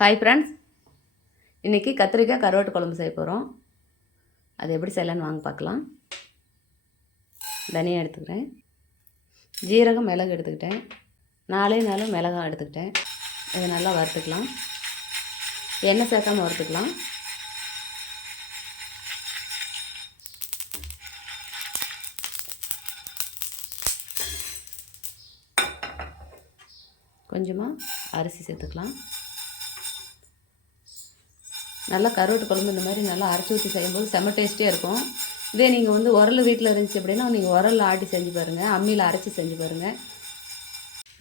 Hi friends, இன்றைக்கி கத்திரிக்காய் கருவாட்டு குழம்பு செய்ய போகிறோம். அது எப்படி செய்யலான்னு வாங்க பார்க்கலாம். தனியாக எடுத்துக்கிறேன், ஜீரகம் மிளகு எடுத்துக்கிட்டேன், 4 மிளகாய் எடுத்துக்கிட்டேன். இதை நல்லா வறுத்துக்கலாம், எண்ணெய் சேர்க்காமல் வறுத்துக்கலாம். கொஞ்சமாக அரிசி சேர்த்துக்கலாம். நல்லா கருவாட்டு குழம்பு இந்த மாதிரி நல்லா அரைச்சி ஊற்றி செய்யும்போது செம்ம டேஸ்டியாக இருக்கும். இதே நீங்கள் உரல் வீட்டில் இருந்துச்சு அப்படின்னா நீங்கள் உரலில் ஆட்டி செஞ்சு பாருங்கள், அம்மியில் அரைச்சி செஞ்சு பாருங்கள்.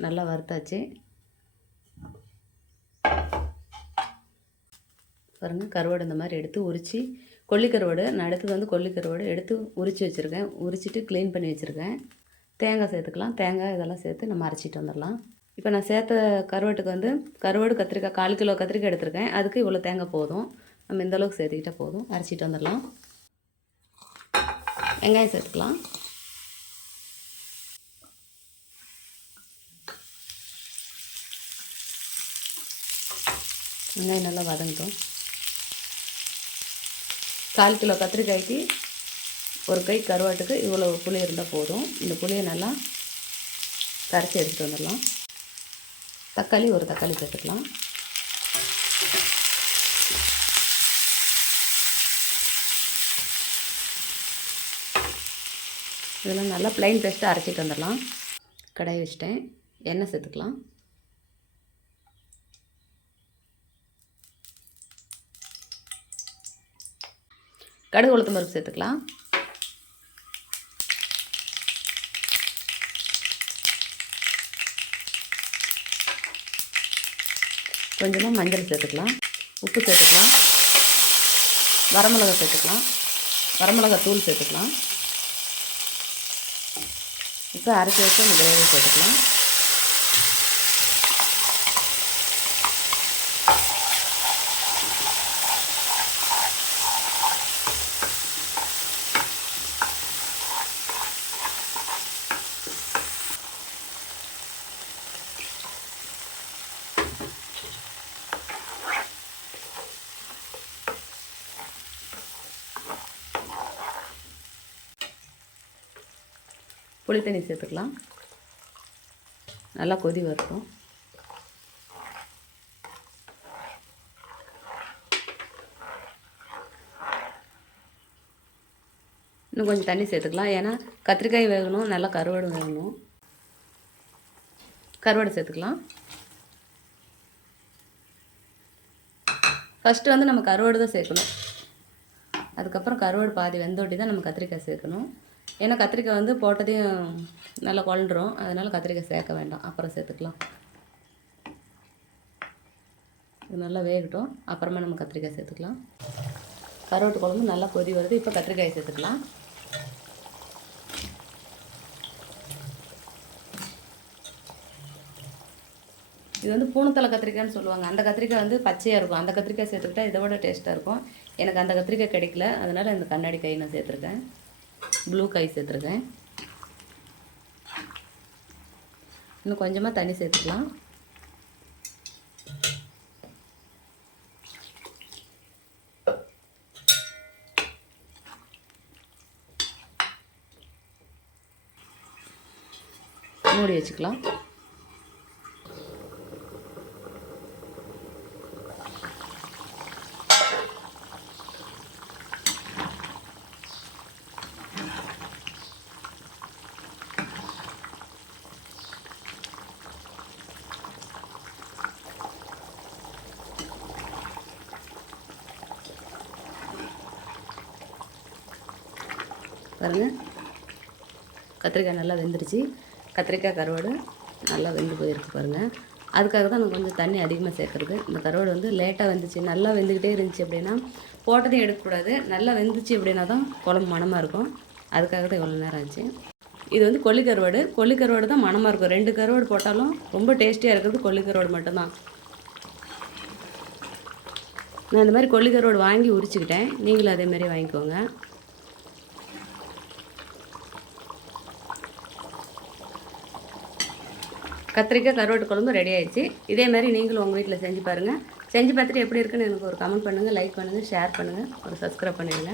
நல்லா வறுத்தாச்சு பாருங்கள். கருவாடு இந்த மாதிரி எடுத்து உரித்து, கொல்லிக்கருவாடு நான் எடுத்தது கொல்லிக்கருவாடு எடுத்து உரித்து வச்சுருக்கேன். உரிச்சிட்டு க்ளீன் பண்ணி வச்சுருக்கேன். தேங்காய் சேர்த்துக்கலாம். தேங்காய் இதெல்லாம் சேர்த்து நம்ம அரைச்சிட்டு வந்துடலாம். இப்போ நான் சேர்த்த கருவாட்டுக்கு கருவாடு கத்திரிக்காய் 1/4 கிலோ கத்திரிக்காய் எடுத்திருக்கேன். அதுக்கு இவ்வளோ தேங்காய் போதும். நம்ம இந்தளவுக்கு சேர்த்துக்கிட்டால் போதும். அரைச்சிட்டு வந்துடலாம். வெங்காயம் சேர்த்துக்கலாம். வெங்காயம் நல்லா வதங்கட்டும். 1/4 கிலோ கத்திரிக்காய்க்கு 1 கை கருவாட்டுக்கு இவ்வளோ புளி இருந்தால் போதும். இந்த புளியை நல்லா கரைச்சி எடுத்துகிட்டு வந்துடலாம். தக்காளி 1 தக்காளி சேர்த்துக்கலாம். இதெல்லாம் நல்லா ப்ளைன் பேஸ்ட்டாக அரைச்சிட்டு வந்துடலாம். கடாய் வச்சுட்டேன், எண்ணெய் சேர்த்துக்கலாம். கடுகு உளுத்தம் பருப்பு சேர்த்துக்கலாம். கொஞ்சமாக மஞ்சள் சேர்த்துக்கலாம். உப்பு சேர்த்துக்கலாம். வரமிளகா சேர்த்துக்கலாம். வரமிளகா தூள் சேர்த்துக்கலாம். இப்போ அரைச்சி வச்சு இந்த கிரேவி சேர்த்துக்கலாம். புளி தண்ணி சேர்த்துக்கலாம். நல்லா கொதி வரட்டும். இன்னும் கொஞ்சம் தண்ணி சேர்த்துக்கலாம். ஏன்னா கத்திரிக்காய் வேகணும், நல்லா கருவாடு வேகணும். கருவாடு சேர்த்துக்கலாம். ஃபஸ்ட்டு நம்ம கருவாடு தான் சேர்க்கணும். அதுக்கப்புறம் கருவாடு பாதி வெந்தோட்டி தான் நம்ம கத்திரிக்காய் சேர்க்கணும். ஏன்னா கத்திரிக்காய் போட்டதையும் நல்லா குழண்டுரும். அதனால் கத்திரிக்காய் சேர்க்க வேண்டாம், அப்புறம் சேர்த்துக்கலாம். இது நல்லா வேகட்டும், அப்புறமா நம்ம கத்திரிக்காய் சேர்த்துக்கலாம். கருவாட்டு குழம்பு நல்லா கொதி வருது. இப்போ கத்திரிக்காய் சேர்த்துக்கலாம். இது பூணத்தலை கத்திரிக்காய்னு சொல்லுவாங்க. அந்த கத்திரிக்காய் பச்சையாக இருக்கும். அந்த கத்திரிக்காய் சேர்த்துக்கிட்டா இதை விட டேஸ்ட்டாக இருக்கும். எனக்கு அந்த கத்திரிக்காய் கிடைக்கல, அதனால் இந்த கண்ணாடி காய் நான் சேர்த்துருக்கேன். ப்ளூ காய் சேர்த்துருக்கேன். இன்னும் கொஞ்சமாக தண்ணி சேர்த்துக்கலாம். மூடி வச்சுக்கலாம். பாருங்கள், கத்திரிக்காய் நல்லா வெந்துருச்சு. கத்திரிக்காய் கருவாடு நல்லா வெந்து போயிருக்கு பாருங்கள். அதுக்காக தான் நான் கொஞ்சம் தண்ணி அதிகமாக சேர்க்குறது. இந்த கருவாடு லேட்டாக வெந்துச்சு. நல்லா வெந்துக்கிட்டே இருந்துச்சு அப்படின்னா போட்டதையும் எடுக்கக்கூடாது. நல்லா வெந்துச்சு அப்படின்னா தான் குழம்பு மணமாக இருக்கும். அதுக்காக தான் இவ்வளோ நேரம் ஆச்சு. இது கொல்லிக்கருவாடு. கொல்லிக்கருவாடு தான் மணமாக இருக்கும். 2 கருவாடு போட்டாலும் ரொம்ப டேஸ்டியாக இருக்கிறது கொல்லிக்கருவாடு மட்டும்தான். நான் இந்த மாதிரி கொல்லிக்கருவாடு வாங்கி உரிச்சுக்கிட்டேன். நீங்களும் அதேமாதிரி வாங்கிக்கோங்க. கத்திரிக்காய் கருவாட்டு குழம்பு ரெடி ஆயிடுச்சு. இதே மாதிரி நீங்களும் உங்கள் வீட்டில் செஞ்சு பாருங்கள். செஞ்சு பார்த்துட்டு எப்படி இருக்குன்னு எனக்கு ஒரு கமெண்ட் பண்ணுங்கள், லைக் பண்ணுங்கள், ஷேர் பண்ணுங்கள், ஒரு சப்ஸ்கிரைப் பண்ணிடுங்க.